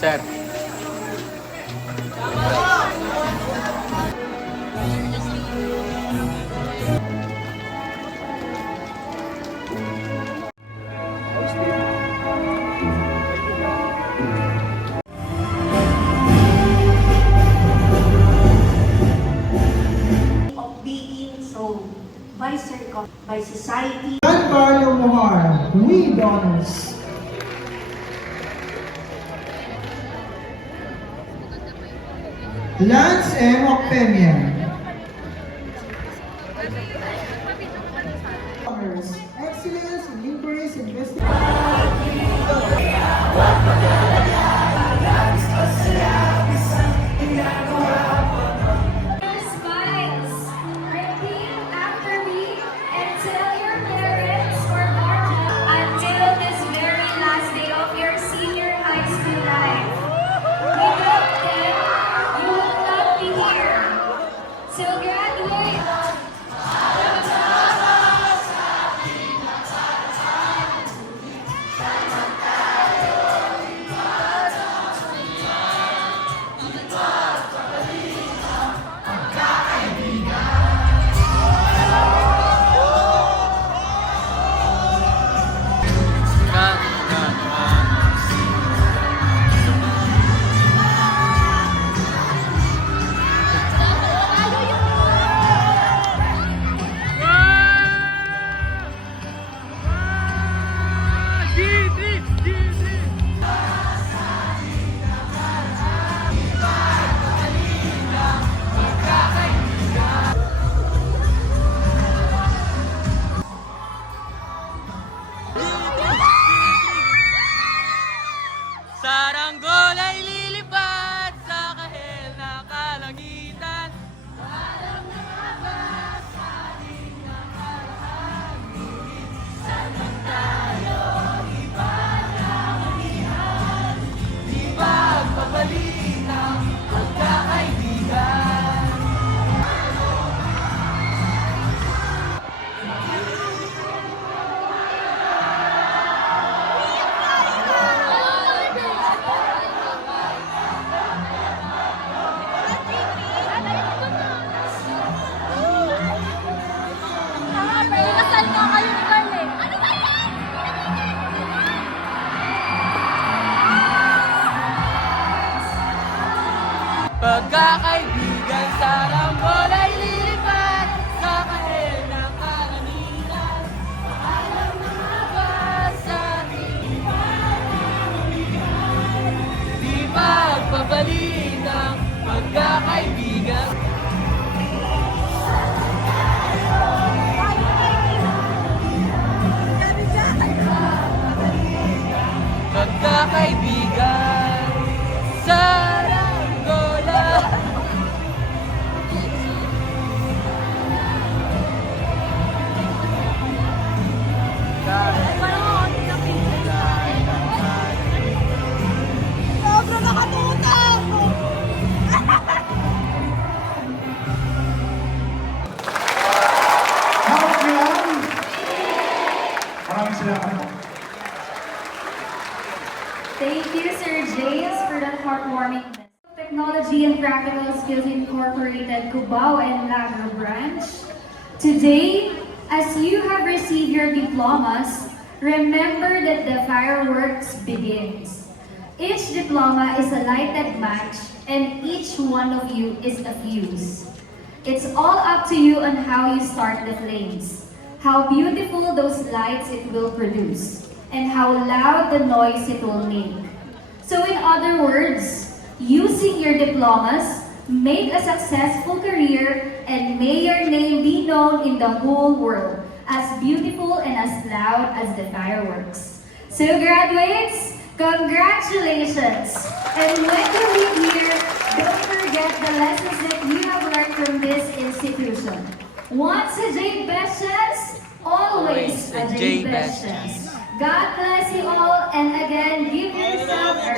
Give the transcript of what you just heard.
Sir. Of being sold by society. John Mario Mohar, with honors. Lance M. Octemian. Honors, excellence in inquiries and investigation. Smiles. Repeat after me and tell your parents or guardian until this very last day of your senior high school life. Without them, you will not be here. So graduate. Saranggol ay lilipad sa kahel na kalangitan. Walang nakabas sa ating nakaraan. Ngunit sanang tayo iba na manihan. Di magpabalik ang pagkakaibigan. Kasal nga kayo ni Carl eh. Ano ba yan? Pagkakaibigan sa Saranggol ay lilipad sa kahel ng kalangitan. Alam na nga ba sa ating iba na manihan? Di magpabalik ang pagkakaibigan. Pagkakaibigan sa Saranggola. Sobrang nakatutok! How's yan? Maraming salamat. Thank you, Sir James, for that heartwarming message. Technology and Practical Skills Incorporated Cubao and Lago Branch. Today, as you have received your diplomas, remember that the fireworks begins. Each diploma is a lighted match, and each one of you is a fuse. It's all up to you on how you start the flames, how beautiful those lights it will produce, and how loud the noise it will make. So in other words, using your diplomas, make a successful career, and may your name be known in the whole world, as beautiful and as loud as the fireworks. So graduates, congratulations! And when you leave here, don't forget the lessons that you have learned from this institution. Once a Jade Best Chance, always a Jade Best Chance. God bless you all, and again, give yourself